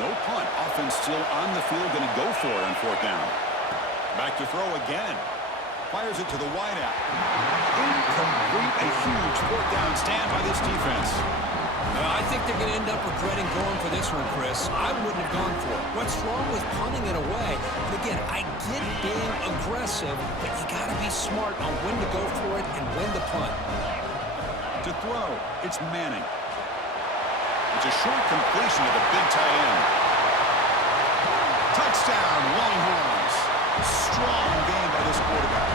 No punt. Offense still on the field, going to go for it on fourth down. Back to throw again. Fires it to the wideout. Incomplete. A huge fourth down stand by this defense. I think they're going to end up regretting going for this one, Chris. I wouldn't have gone for it. What's wrong with punting it away? And again, I get being aggressive, but you got to be smart on when to go for it and when to punt. To throw, it's Manning. It's a short completion of the big tight end. Touchdown, Longhorns. Strong game by this quarterback.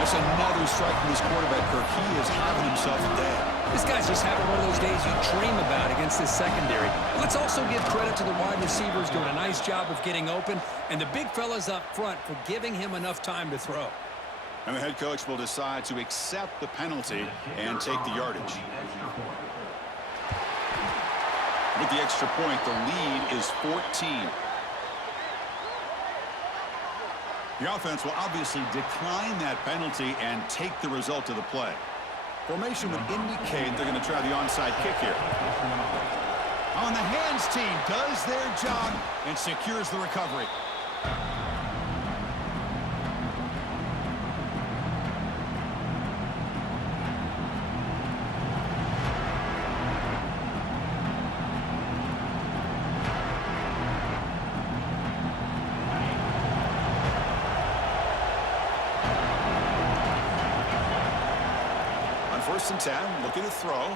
That's another strike from this quarterback, Kirk. He is having himself a day. This guy's just having one of those days you dream about against this secondary. Let's also give credit to the wide receivers doing a nice job of getting open, and the big fellas up front for giving him enough time to throw. And the head coach will decide to accept the penalty and take the yardage. With the extra point, the lead is 14. The offense will obviously decline that penalty and take the result of the play. Formation would indicate they're going to try the onside kick here. On the hands team does their job and secures the recovery. First and 10, looking to throw.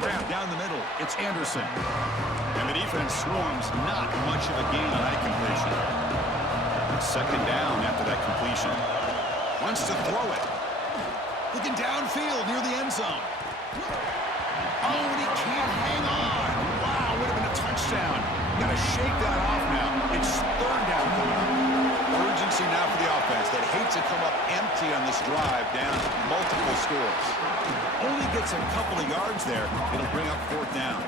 Grab down the middle. It's Anderson. And the defense swarms. Not much of a gain on that completion. Second down after that completion. Wants to throw it. Looking downfield near the end zone. Oh, and he can't hang on. Wow, would have been a touchdown. Got to shake that off now. It's third down coming up. Urgency now for the offense that hates to come up empty on this drive down multiple scores. Only gets a couple of yards there. It'll bring up fourth down.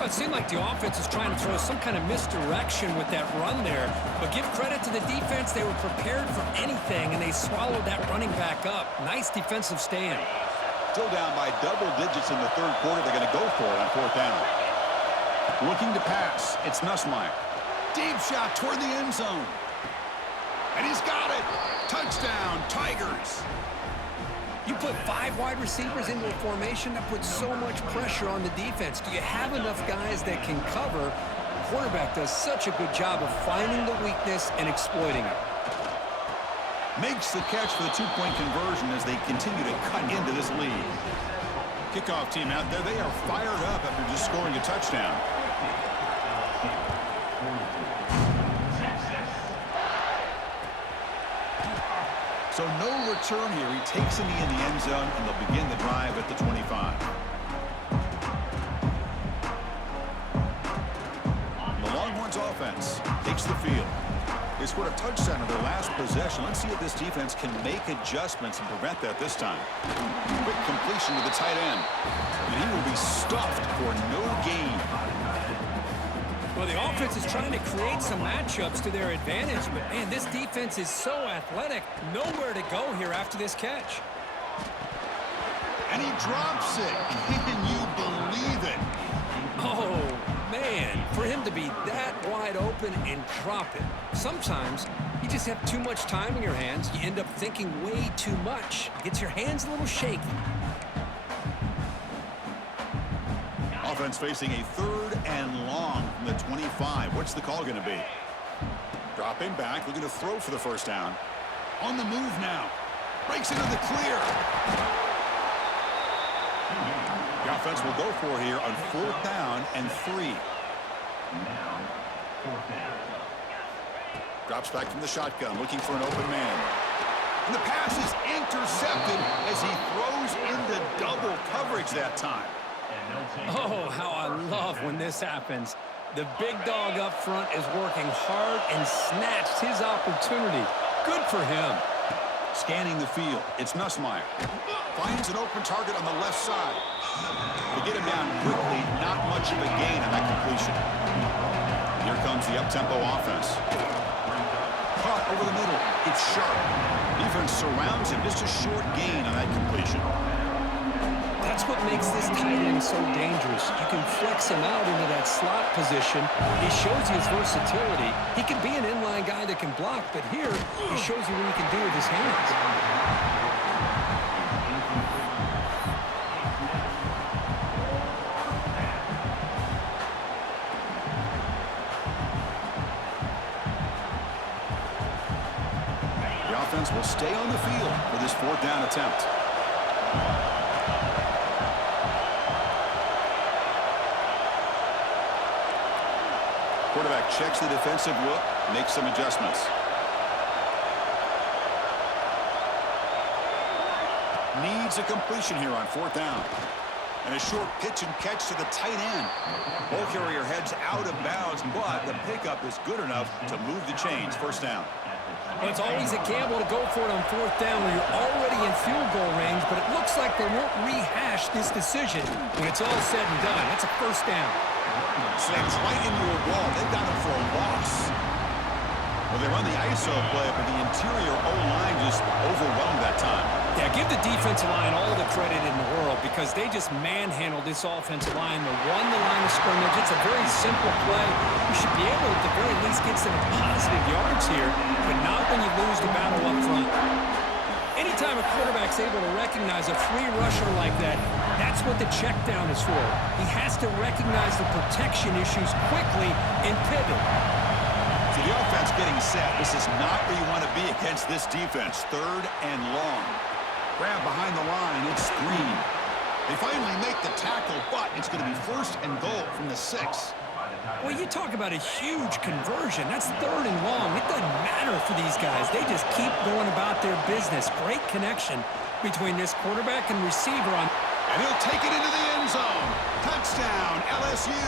Well, it seemed like the offense is trying to throw some kind of misdirection with that run there. But give credit to the defense. They were prepared for anything, and they swallowed that running back up. Nice defensive stand. Still down by double digits in the third quarter. They're going to go for it on fourth down. Looking to pass. It's Nussmeier. Deep shot toward the end zone. And he's got it. Touchdown, Tigers. You put 5 wide receivers into a formation that puts so much pressure on the defense. Do you have enough guys that can cover? The quarterback does such a good job of finding the weakness and exploiting it. Makes the catch for the two-point conversion as they continue to cut into this lead. Kickoff team out there. They are fired up after just scoring a touchdown. So no return here. He takes in the end zone, and they'll begin the drive at the 25. The Longhorns offense takes the field. They scored a touchdown in their last possession. Let's see if this defense can make adjustments and prevent that this time. Quick completion to the tight end. And he will be stuffed for no gain. Well, the offense is trying to create some matchups to their advantage, but, man, this defense is so athletic. Nowhere to go here after this catch. And he drops it. Can you believe it? Oh, man, for him to be that wide open and drop it. Sometimes you just have too much time in your hands. You end up thinking way too much. Gets your hands a little shaky. Offense facing a third and long from the 25. What's the call going to be? Dropping back, looking to throw for the first down. On the move now. Breaks into the clear. The offense will go for here on fourth down and 3. Drops back from the shotgun, looking for an open man. And the pass is intercepted as he throws into double coverage that time. Oh, how I love when this happens. The big dog up front is working hard and snatched his opportunity. Good for him. Scanning the field, it's Nussmeier. Finds an open target on the left side. They get him down quickly, not much of a gain on that completion. Here comes the up-tempo offense. Caught over the middle, it's Sharp. Defense surrounds him, just a short gain on that completion. That's what makes this tight end so dangerous. You can flex him out into that slot position. He shows you his versatility. He can be an inline guy that can block, but here he shows you what he can do with his hands. The offense will stay on the field for this 4th down attempt. Quarterback checks the defensive look, makes some adjustments. Needs a completion here on 4th down. And a short pitch and catch to the tight end. Ball carrier heads out of bounds, but the pickup is good enough to move the chains. 1st down. Well, it's always a gamble to go for it on 4th down when you're already in field goal range, but it looks like they won't rehash this decision when it's all said and done. That's a 1st down. Slams right into a wall. They've got him for a loss. Well, they run the ISO play, but the interior O-line just overwhelmed that time. Yeah, give the defensive line all the credit in the world because they just manhandled this offensive line. They won the line of scrimmage. It's a very simple play. You should be able to, at the very least, get some positive yards here, but not when you lose the battle up front. Anytime a quarterback's able to recognize a free rusher like that, that's what the check down is for. He has to recognize the protection issues quickly and pivot. So the offense getting set. This is not where you want to be against this defense. 3rd and long. Grab behind the line. It's Green. They finally make the tackle, but it's going to be 1st and goal from the 6. Well, you talk about a huge conversion. That's 3rd and long. It doesn't matter for these guys. They just keep going about their business. Great connection between this quarterback and receiver on. And he'll take it into the end zone. Touchdown, LSU.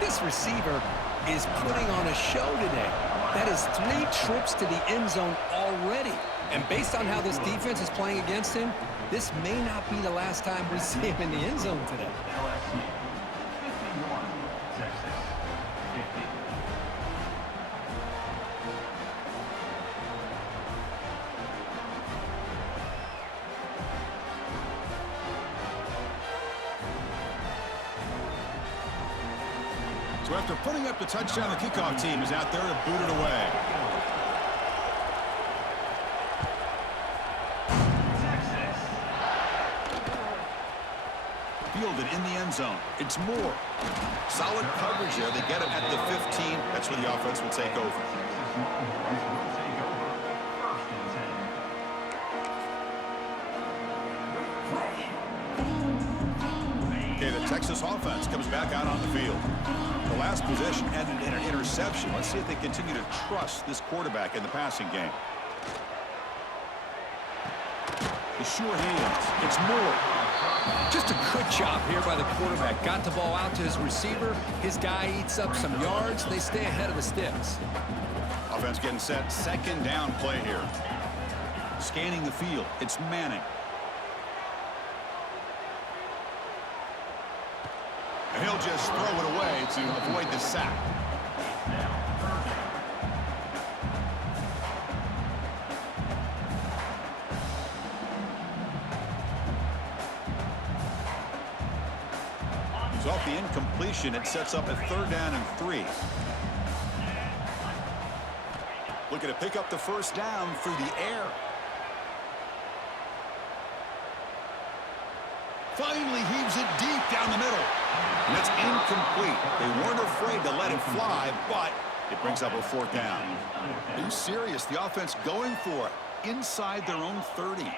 This receiver is putting on a show today. That is 3 trips to the end zone already. And based on how this defense is playing against him, this may not be the last time we see him in the end zone today. So after putting up the touchdown, the kickoff team is out there to boot it away. Fielded in the end zone. It's Moore. Solid coverage there. They get him at the 15. That's where the offense will take over. Okay, the Texas offense comes back out on the field. The last possession ended in an interception. Let's see if they continue to trust this quarterback in the passing game. The sure hands. It's Moore. Just a good job here by the quarterback. Got the ball out to his receiver. His guy eats up some yards. They stay ahead of the sticks. Offense getting set. 2nd down play here. Scanning the field. It's Manning. And he'll just throw it away to avoid the sack. So off the incompletion, it sets up a 3rd down and 3. Looking to pick up the 1st down through the air. Finally heaves it deep down the middle. And it's incomplete. They weren't afraid to let it fly, but it brings up a 4th down. Are you serious? The offense going for it inside their own 30.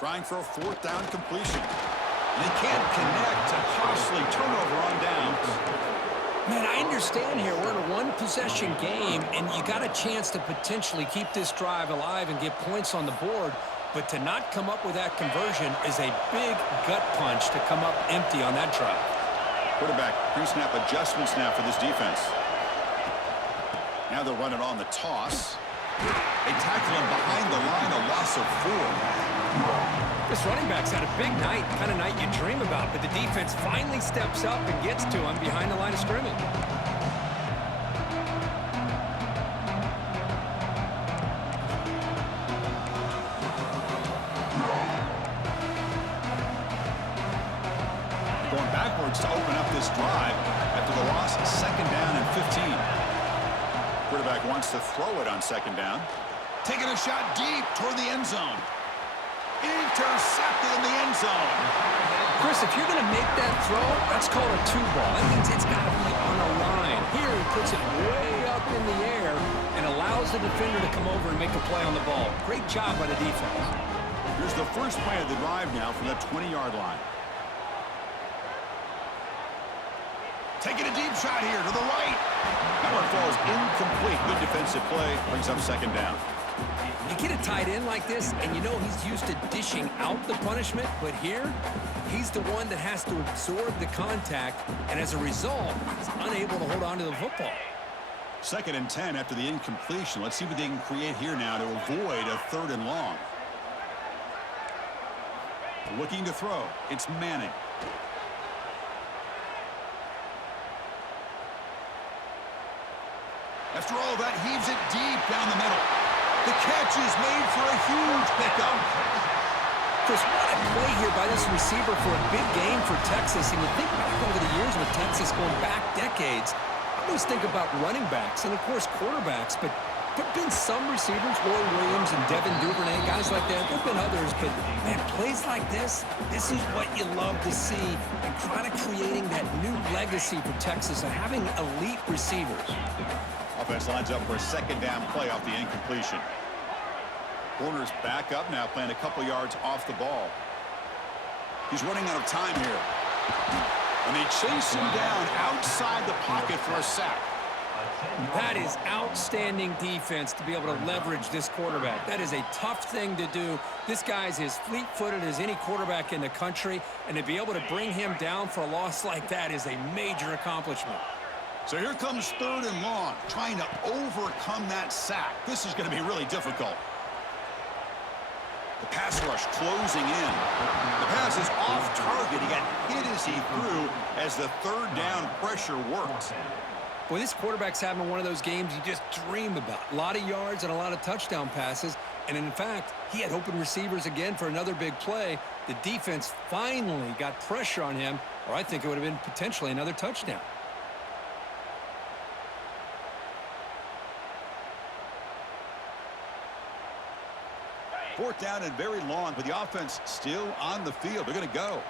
Trying for a 4th down completion. And they can't connect. A costly turnover on downs. Man, I understand here. We're in a one-possession game, and you got a chance to potentially keep this drive alive and get points on the board. But to not come up with that conversion is a big gut punch to come up empty on that drive. Quarterback pre-snap adjustments now for this defense. Now they'll run it on the toss. They tackle him behind the line, a loss of 4. This running back's had a big night, kind of night you dream about, but the defense finally steps up and gets to him behind the line of scrimmage. backwards to open up this drive after the loss. Second down and 15. Quarterback wants to throw it on second down. Taking a shot deep toward the end zone. Intercepted in the end zone. Chris, if you're going to make that throw, that's called a two ball. That means it's got to be on a line. Here he puts it way up in the air and allows the defender to come over and make a play on the ball. Great job by the defense. Here's the first play of the drive now from the 20-yard line. Taking a deep shot here to the right. That one falls incomplete. Good defensive play. Brings up second down. You get a tight end like this, and you know he's used to dishing out the punishment, but here, he's the one that has to absorb the contact, and as a result, he's unable to hold on to the football. Second and 10 after the incompletion. Let's see what they can create here now to avoid a third and long. Looking to throw. It's Manning. After all that, heaves it deep down the middle. The catch is made for a huge pickup. Chris, what a play here by this receiver for a big game for Texas. And you think back over the years with Texas going back decades, I always think about running backs and, of course, quarterbacks. But there have been some receivers, Roy Williams and Devin Duvernay, guys like that. There have been others. But, man, plays like this is what you love to see. And kind of creating that new legacy for Texas and having elite receivers. Offense lines up for a second down play off the incompletion. Corner's back up now, playing a couple yards off the ball. He's running out of time here. And they chase him down outside the pocket for a sack. That is outstanding defense to be able to leverage this quarterback. That is a tough thing to do. This guy's as fleet-footed as any quarterback in the country, and to be able to bring him down for a loss like that is a major accomplishment. So here comes third and long, trying to overcome that sack. This is going to be really difficult. The pass rush closing in. The pass is off target. He got hit as he threw as the third down pressure worked. Boy, this quarterback's having one of those games you just dream about. A lot of yards and a lot of touchdown passes. And in fact, he had open receivers again for another big play. The defense finally got pressure on him, or I think it would have been potentially another touchdown. Fourth down and very long, but the offense still on the field. They're going to go.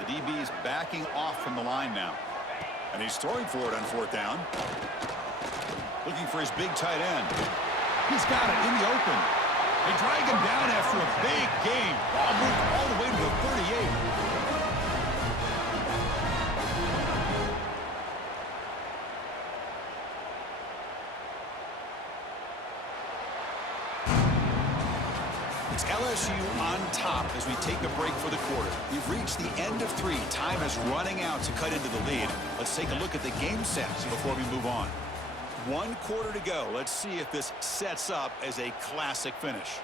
The DB's backing off from the line now. And he's throwing for it on fourth down. Looking for his big tight end. He's got it in the open. They drag him down after a big gain. Ball moved all the way to the 38. It's LSU on top as we take a break for the quarter. We've reached the end of 3. Time is running out to cut into the lead. Let's take a look at the game stats before we move on. 1 quarter to go. Let's see if this sets up as a classic finish.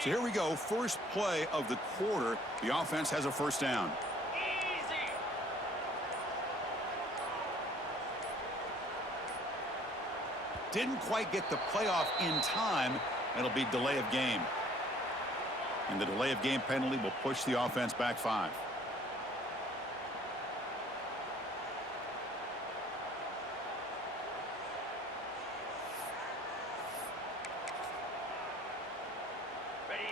So here we go. First play of the quarter. The offense has a first down. Didn't quite get the playoff in time. It'll be delay of game. And the delay of game penalty will push the offense back 5.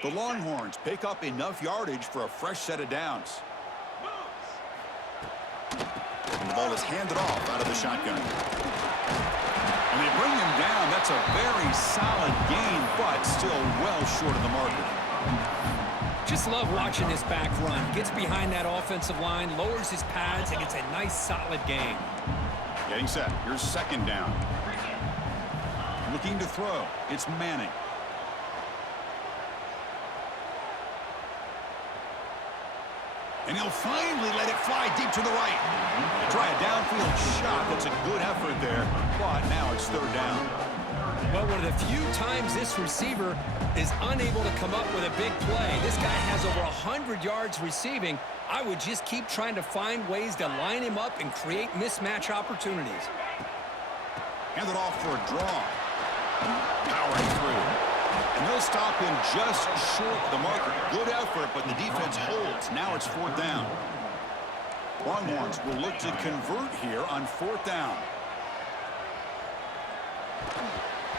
The Longhorns pick up enough yardage for a fresh set of downs. And the ball is handed off out of the shotgun. And they bring him down. That's a very solid gain, but still well short of the marker. Just love watching this back run. Gets behind that offensive line, lowers his pads, and gets a nice solid gain. Getting set. Here's second down. Looking to throw. It's Manning. And he'll finally let it fly deep to the right. Try a downfield shot. That's a good effort there, but now it's third down. Well, one of the few times this receiver is unable to come up with a big play. This guy has over 100 yards receiving. I would just keep trying to find ways to line him up and create mismatch opportunities. Hand it off for a draw. Powering through. And they'll stop him just short of the marker. Good effort, but the defense holds. Now it's 4th down. Longhorns will look to convert here on 4th down.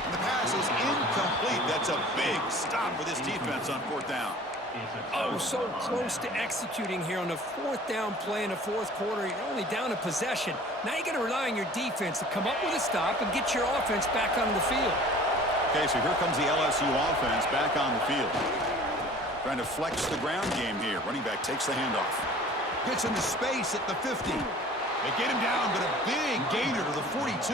And the pass is incomplete. That's a big stop for this defense on 4th down. Oh, so close to executing here on the 4th down play in the 4th quarter. You're only down a possession. Now you got to rely on your defense to come up with a stop and get your offense back on the field. Okay, so here comes the LSU offense back on the field. Trying to flex the ground game here. Running back takes the handoff. Gets into space at the 50. They get him down, but a big gainer to the 42.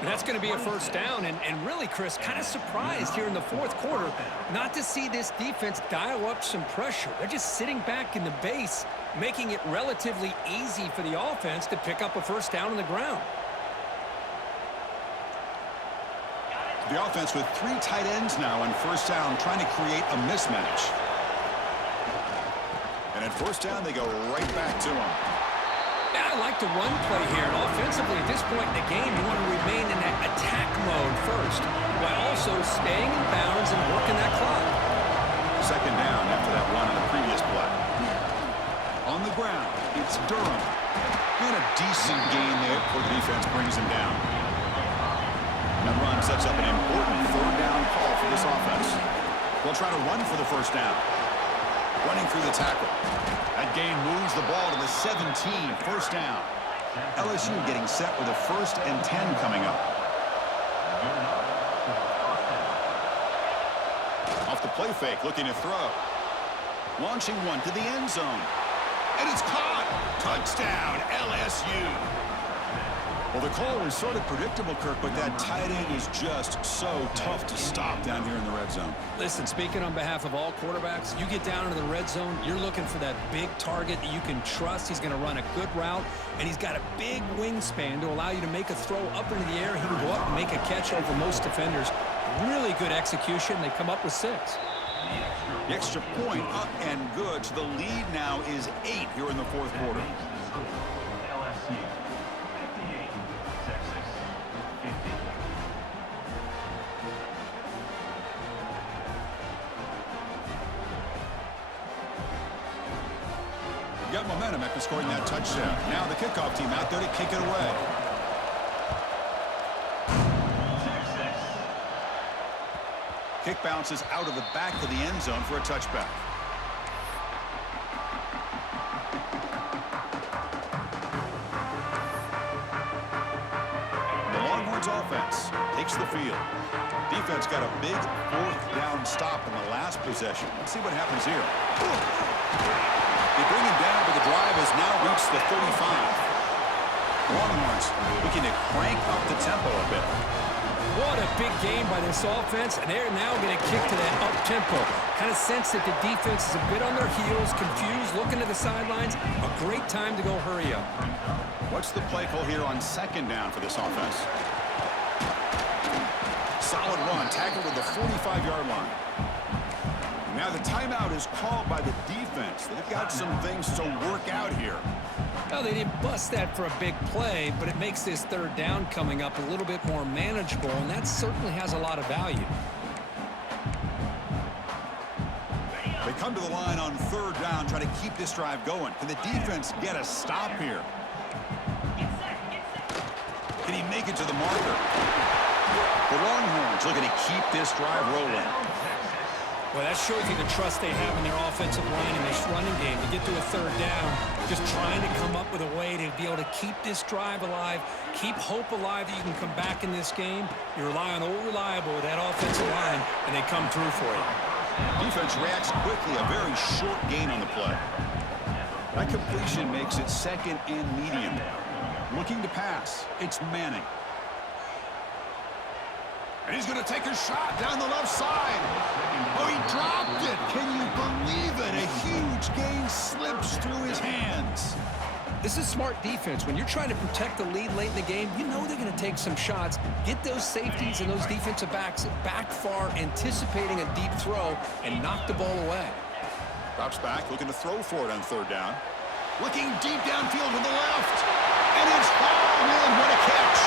And that's going to be a 1st down. And really, Chris, kind of surprised here in the 4th quarter not to see this defense dial up some pressure. They're just sitting back in the base, making it relatively easy for the offense to pick up a 1st down on the ground. The offense with 3 tight ends now on 1st down, trying to create a mismatch. And at 1st down, they go right back to him. Yeah, I like the run play here. And offensively, at this point in the game, you want to remain in that attack mode first, while also staying in bounds and working that clock. 2nd down after that run on the previous play. On the ground, it's Durham. And a decent gain there before the defense brings him down. That run sets up an important 3rd down call for this offense. They'll try to run for the 1st down. Running through the tackle. That gain moves the ball to the 17, 1st down. LSU getting set with a 1st and 10 coming up. Off the play fake, looking to throw. Launching one to the end zone. And it's caught. Touchdown, LSU. Well, the call was sort of predictable, Kirk, but that tight end is just so tough to stop down here in the red zone. Listen, speaking on behalf of all quarterbacks, you get down into the red zone, you're looking for that big target that you can trust. He's going to run a good route, and he's got a big wingspan to allow you to make a throw up into the air. He can go up and make a catch over most defenders. Really good execution. They come up with 6. The extra point up and good. So the lead now is 8 here in the 4th quarter. Got momentum after scoring that touchdown. Now the kickoff team out there to kick it away. Kick bounces out of the back of the end zone for a touchback. The Longhorns offense takes the field. Defense got a big 4th down stop in the last possession. Let's see what happens here. They bring him down, but the drive has now reached the 35. Longhorns looking to crank up the tempo a bit. What a big game by this offense, and they're now going to kick to that up-tempo. Kind of sense that the defense is a bit on their heels, confused, looking to the sidelines. A great time to go hurry up. What's the play call here on 2nd down for this offense? Solid run, tackled at the 45-yard line. Now the timeout is called by the defense. They've got some things to work out here. Well, they didn't bust that for a big play, but it makes this 3rd down coming up a little bit more manageable, and that certainly has a lot of value. They come to the line on 3rd down, trying to keep this drive going. Can the defense get a stop here? Can he make it to the marker? The Longhorns looking to keep this drive rolling. Well, that shows you the trust they have in their offensive line and this running game to get to a 3rd down, just trying to come up with a way to be able to keep this drive alive, keep hope alive that you can come back in this game. You rely on old reliable with that offensive line, and they come through for you. Defense reacts quickly, a very short gain on the play. That completion makes it 2nd and medium. Looking to pass, it's Manning. And he's going to take a shot down the left side. Oh, he dropped it. Can you believe it? A huge gain slips through his hands. This is smart defense. When you're trying to protect the lead late in the game, you know they're going to take some shots, get those safeties and those defensive backs back far, anticipating a deep throw, and knock the ball away. Drops back, looking to throw for it on 3rd down. Looking deep downfield to the left. And it's hauled in. What a catch.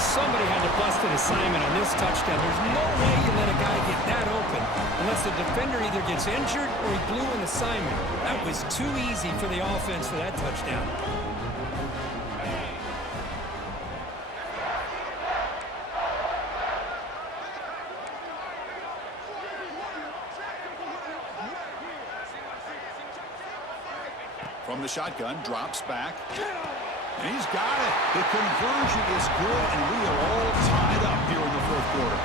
somebody had to bust an assignment on this touchdown. There's no way you let a guy get that open unless the defender either gets injured or he blew an assignment. That was too easy for the offense for that touchdown. From the shotgun, drops back. And he's got it. The conversion is good, and we are all tied up here in the fourth quarter.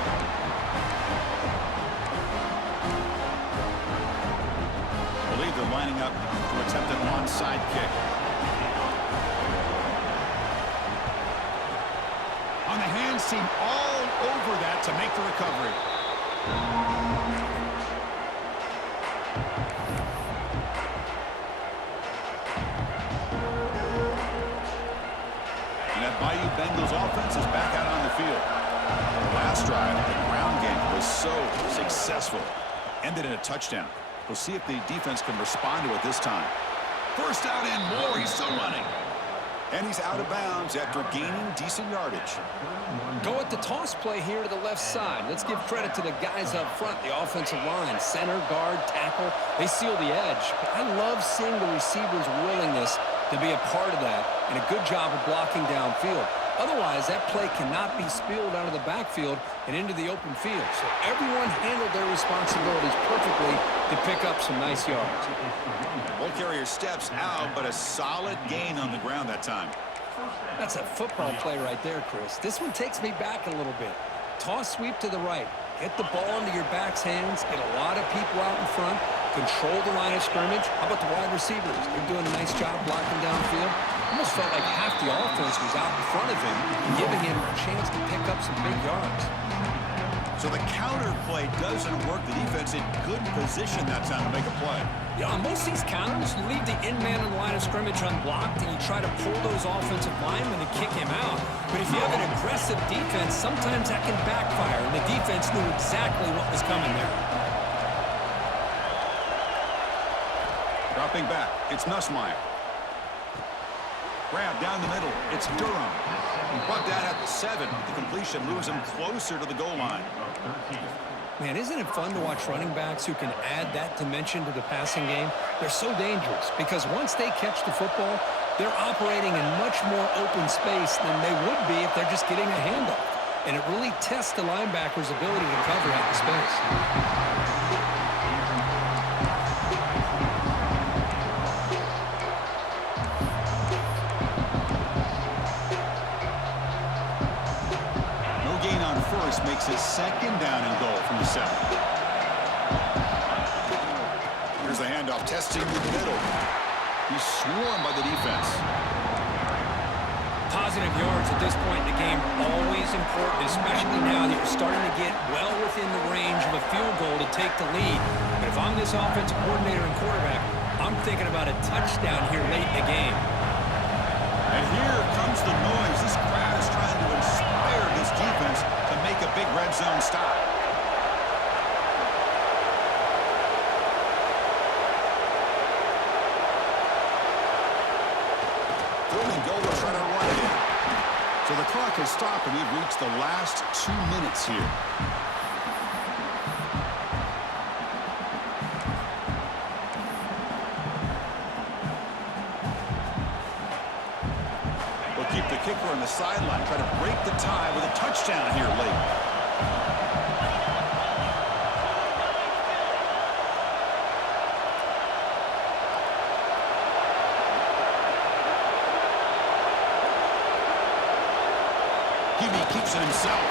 I believe they're lining up to attempt an onside kick. On the hands team all over that to make the recovery. Bayou Bengals offense is back out on the field. The last drive, the ground game was so successful. Ended in a touchdown. We'll see if the defense can respond to it this time. First down and more. He's still running. And he's out of bounds after gaining decent yardage. Go at the toss play here to the left side. Let's give credit to the guys up front, the offensive line, center, guard, tackle. They seal the edge. But I love seeing the receivers' willingness to be a part of that, and a good job of blocking downfield. Otherwise, that play cannot be spilled out of the backfield and into the open field. So everyone handled their responsibilities perfectly to pick up some nice yards. Ball carrier steps out, but a solid gain on the ground that time. That's a football play right there, Chris. This one takes me back a little bit. Toss sweep to the right. Get the ball into your back's hands. Get a lot of people out in front. Control the line of scrimmage. How about the wide receivers? They're doing a nice job blocking downfield. Almost felt like half the offense was out in front of him, giving him a chance to pick up some big yards. So the counter play doesn't work. The defense in good position that time to make a play. Yeah, on most of these counters, you leave the in man in the line of scrimmage unblocked, and you try to pull those offensive linemen and kick him out. But if you have an aggressive defense, sometimes that can backfire, and the defense knew exactly what was coming there. Dropping back, it's Nussmeier. Grab down the middle, it's Durham. Brought down at the 7. The completion moves him closer to the goal line. Man, isn't it fun to watch running backs who can add that dimension to the passing game? They're so dangerous because once they catch the football, they're operating in much more open space than they would be if they're just getting a handoff. And it really tests the linebacker's ability to cover out the space. Makes his second down and goal from the 7. Here's the handoff, testing the middle. He's swarmed by the defense. Positive yards at this point in the game are always important, especially now that you're starting to get well within the range of a field goal to take the lead. But if I'm this offensive coordinator and quarterback, I'm thinking about a touchdown here late in the game. And here comes the noise. This crowd is trying to inspire this defense to make a big red zone stop. Third and goal, we'll try to run it in. So the clock has stopped, and we've reached the last 2 minutes here. Keep the kicker on the sideline, try to break the tie with a touchdown here late. Gimme keeps it himself.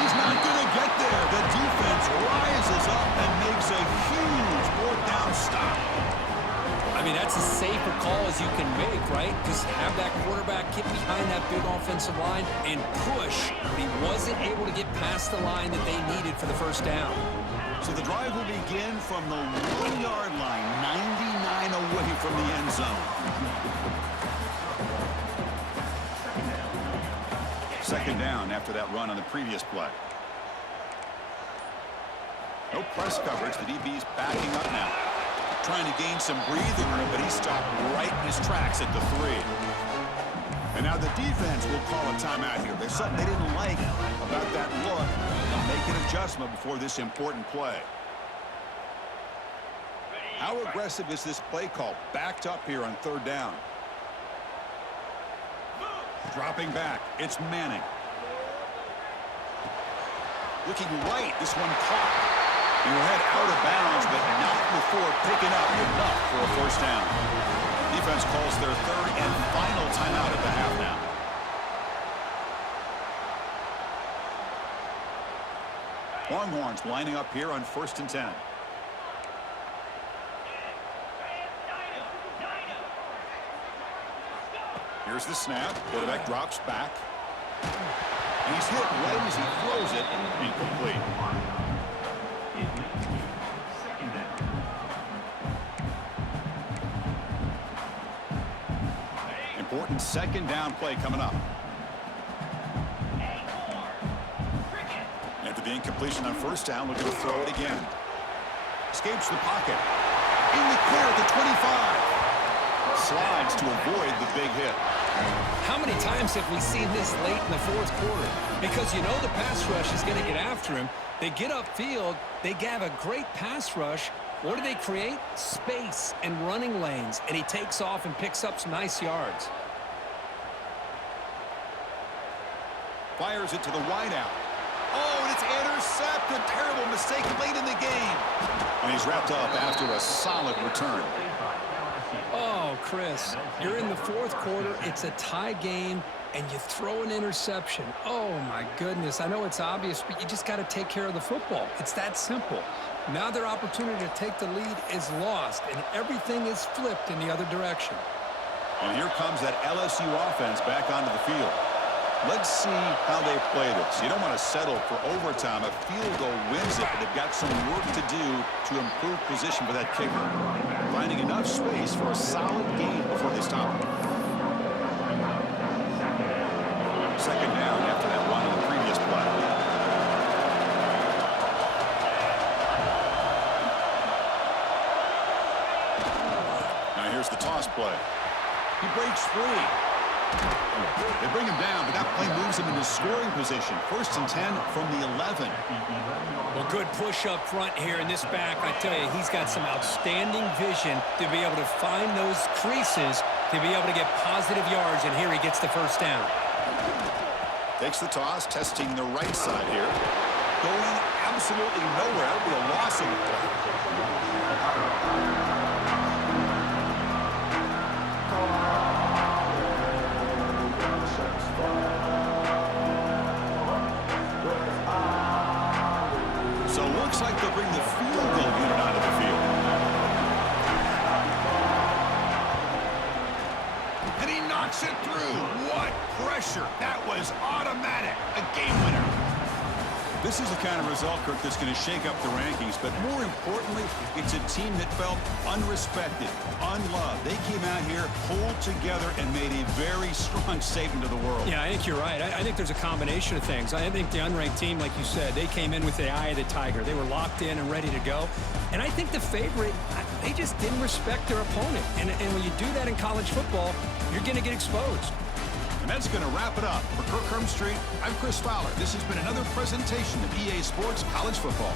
He's not going to get there. The defense rises up and makes a huge fourth down stop. I mean, that's as safe a call as you can make, right? Just have that quarterback get behind that big offensive line and push, but he wasn't able to get past the line that they needed for the first down. So the drive will begin from the 1-yard line, 99 away from the end zone. Second down after that run on the previous play. No press coverage. The DB's backing up now. Trying to gain some breathing room, but he stopped right in his tracks at the 3. And now the defense will call a timeout here. There's something they didn't like about that look. They'll make an adjustment before this important play. How aggressive is this play call? Backed up here on 3rd down. Dropping back. It's Manning. Looking right. This one caught. He will head out of bounds, but not before picking up enough for a 1st down. Defense calls their 3rd and final timeout at the half now. Longhorns lining up here on 1st and 10. Here's the snap. Quarterback drops back. And he's hit right as he throws it. Incomplete. Important 2nd down play coming up. After the incompletion on 1st down, looking to throw it again. Escapes the pocket. In the clear at the 25. Slides to avoid the big hit. How many times have we seen this late in the 4th quarter? Because you know the pass rush is going to get after him. They get upfield. They have a great pass rush. What do they create? Space and running lanes. And he takes off and picks up some nice yards. Fires it to the wideout. Oh, and it's intercepted. Terrible mistake late in the game. And he's wrapped up after a solid return. Oh, Chris, you're in the 4th quarter. It's a tie game, and you throw an interception. Oh, my goodness. I know it's obvious, but you just got to take care of the football. It's that simple. Now their opportunity to take the lead is lost, and everything is flipped in the other direction. And here comes that LSU offense back onto the field. Let's see how they play this. You don't want to settle for overtime. A field goal wins it, but they've got some work to do to improve position for that kicker. Finding enough space for a solid game before they stop it. 2nd down after that run on the previous play. Now here's the toss play. He breaks free. They bring him down, but that play moves him into scoring position. 1st and 10 from the 11. Well, good push up front here in this back. I tell you, he's got some outstanding vision to be able to find those creases, to be able to get positive yards, and here he gets the 1st down. Takes the toss, testing the right side here. Going absolutely nowhere. It'll be a loss of the play. So it looks like they'll bring the field goal unit onto the field. And he knocks it through. What pressure. That was automatic. A game winner. This is the kind of result, Kirk, that's going to shake up the rankings. But more importantly, it's a team that felt unrespected, unloved. They came out here, pulled together, and made a very strong statement to the world. Yeah, I think you're right. I think there's a combination of things. I think the unranked team, like you said, they came in with the eye of the tiger. They were locked in and ready to go. And I think the favorite, they just didn't respect their opponent. And when you do that in college football, you're going to get exposed. And that's going to wrap it up. For Kirk Street, I'm Chris Fowler. This has been another presentation of EA Sports College Football.